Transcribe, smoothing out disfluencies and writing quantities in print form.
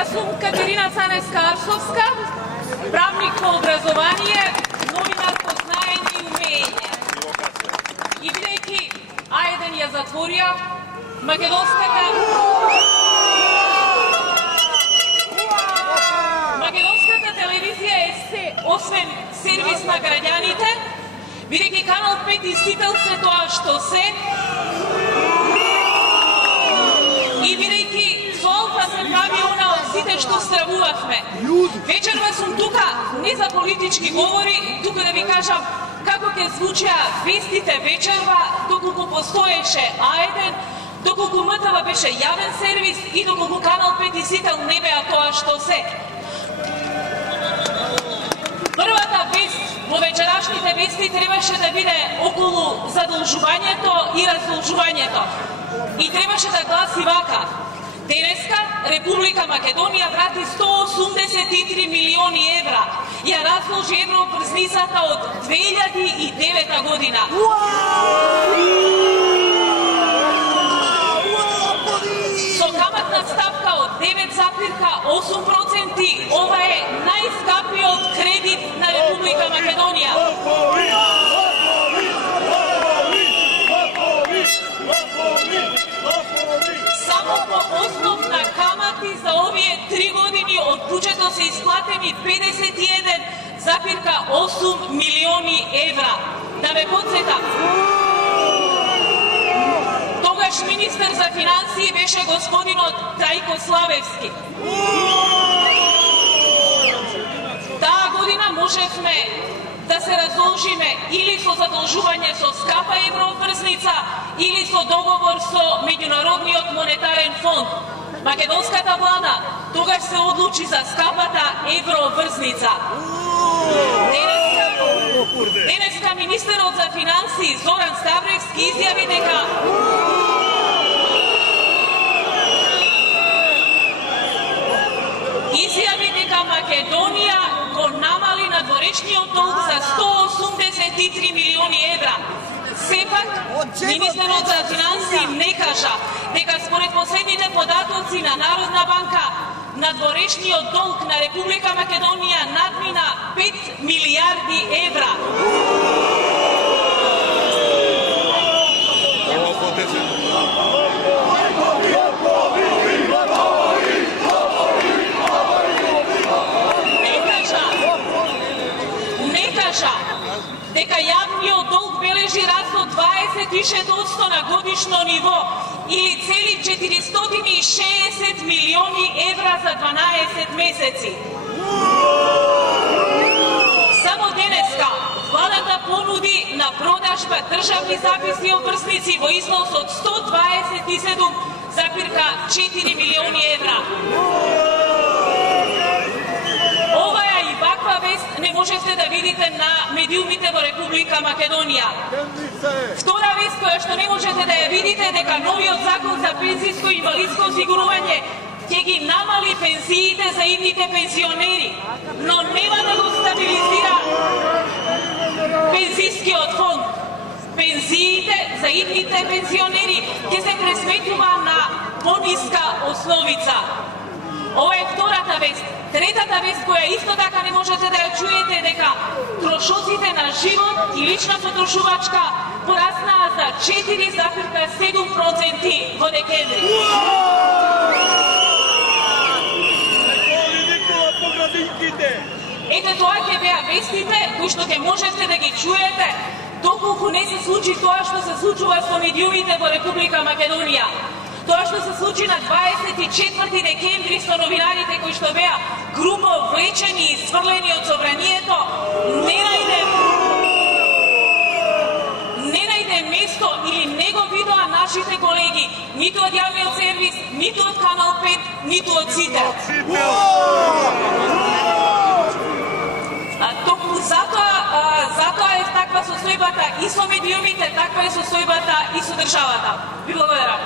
Јас сум Катерина Цаневска-Арсовска, правник по образование, новинар по знаење и умење. И бидејќи А1 ја затворија, македонската телевизија е се освен сервис на граѓаните, бидејќи Канал 5 истител се тоа што се, и бидејќи солта се прави она од сите што стравувавме. Вечерва сум тука не за политички говори, тука да ви кажам како ќе звучеа вестите вечерва, доколку постоеше А1, доколку МТВ беше јавен сервис и доколку Канал 5 истител не беа тоа што се. Првата вест во вечерашните вести требаше да биде околу задолжувањето и раздолжувањето. И требаше да гласи вака: денеска Република Македонија врати 183 милиони евра. Ја раздолжи евроврзницата од 2009 година. Со каматна ставка од 9,8%, ова е најскапиот кредит на Република Македонија. Само по основ на камати за овие 3 години од буџетот се исплатени 51,8 милиони евра. Да ме подсетам, тогаш министер за финансии беше господинот Трајко Славевски. Таа година можевме да се раздолжиме или со задолжување со скапа евроврзница, или со договор со Меѓународниот монетарен фонд. Македонската влада тогаш се одлучи за скапата евроврзница. Денеска министерот за финансии Зоран Ставревски изјави дека Македонија го намали надворешниот долг за 183 милиони евра. Сепак, министерот за финансии не кажа дека според последните податоци на Народна банка, надворешниот долг на Република Македонија надмина 5 милиарди евра. Дека јавниот долг бележи раст од 26% на годишно ниво или цели 460 милиони евра за 12 месеци. Само денеска владата понуди на продажба државни записни обврзници во износ од 127,4 милиони евра. Не можете да видите на медиумите во Република Македонија. Втора вест која што не можете да ја видите дека новиот закон за пензиско и инвалидско осигурување ќе ги намали пензиите за идните пензионери, но нема да го стабилизира пензискиот фонд. Пензиите за идните пензионери ќе се пресметува на пониска основица. Ова е втората вест. Третата вест која исто така не можете да ја чуете е дека трошоците на живот и лична потрошувачка пораснаа за 4,7% во декември. Ете тоа ќе беа вестите кои што ќе можете да ги чуете доколку не се случи тоа што се случува со медиумите во Република Македонија. Тоа што се случи на 24 декември со новинарите кои што беа грубо влечени и сврлени од собранието, не најде место или не го видоа нашите колеги, ниту од јавниот сервис, ниту од Канал 5, ниту од сите. Токму затоа е таква состојбата и со медиумите, таква е состојбата и со државата. Ви благодарам.